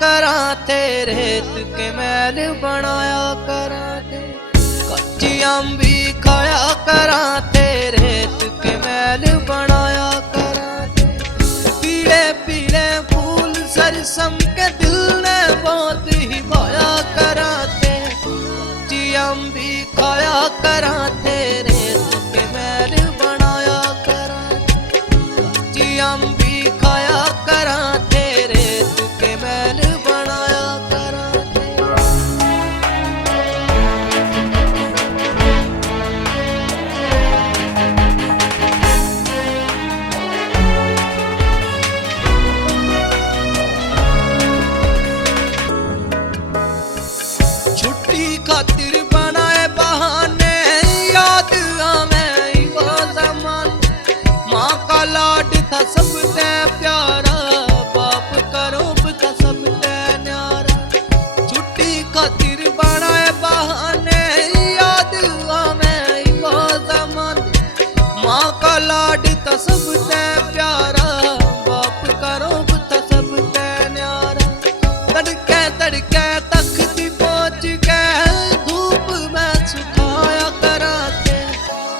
करा थे, रेत के महल बनाया करा थे। कच्ची अम्बी खाया करा थे, रेत के महल बनाया करा थे। पीले पीले फूल सरसम के दिल ने बहुत ही भाया करा थे। कच्ची अम्बी खाया करा थे, रेत के महल बनाया करा थे। कच्ची अम्बी खाया करा थे, रेत के महल बनाया करा थे। छुट्टी खातिर बनाए बहाने, याद आवे वो ज़मान। माँ का लाड था सबसे प्यारा, बाप का रूप था सबसे न्यारा। छुट्टी खातिर बनाए बहाने, याद आवे वो ज़मान। माँ का लाड था सबसे प्यारा, बाप का रूप था सबसे न्यारा। तड़के तड़के तख्ती पहुँच के धूप में सुखाया करा थे।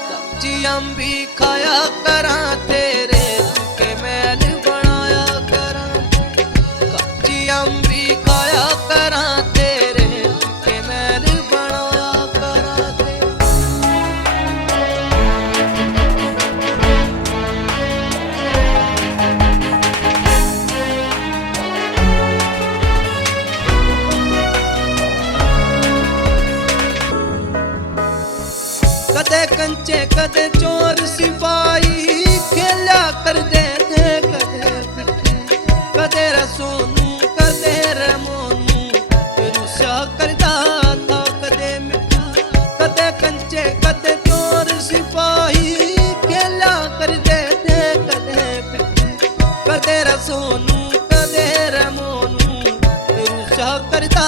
कच्ची अम्बी खाया करा थे, रेत के महल बनाया करा थे। कच्ची अम्बी खाया करा थे, रेत के महल बनाया करा थे। कदे कंचे कदे चोर सिपाही, खेला कर दे थे कदे पिट्ठे। कदे रसोनू कदे रमोनू, रुसा करदा था कदे मिठा। कदे कंचे कदे चोर सिपाही, खेला कर दे थे कदे पिट्ठे। कदे रसोनू कदे रमोनू, रुसा करदा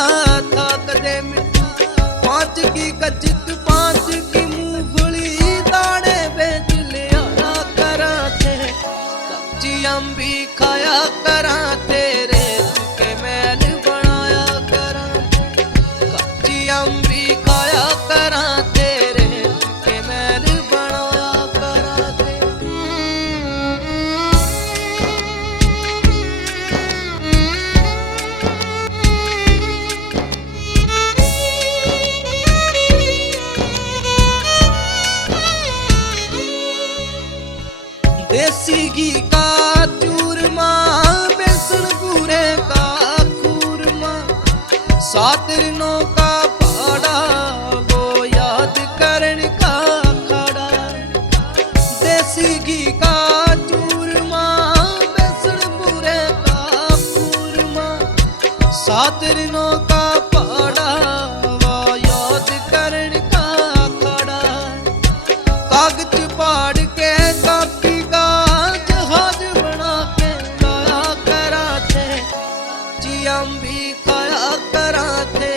था कदे मिठा। पाँच की कचित पाँच की मूंगफली, दाने बेच ले आया करा थे। कच्ची अम्बी खाया करा थे, रेत के महल बनाया करा थे। कच्ची अम्बी खाया करा थे, रेत के महल बनाया करा थे। देसी घी का चूरमा, बेसन पूरे का खूरमा। 7 दिनों का पाड़ा, वो याद करने का खाड़ा। देसी घी का चूरमा, बेसन पूरे का खूरमा। 7 दिनों का पाड़ा, वो याद करने का खाड़ा। कागज पाड़ के कापी का जहाज बना के लाया करा थे। कच्ची अम्बी खाया करा थे,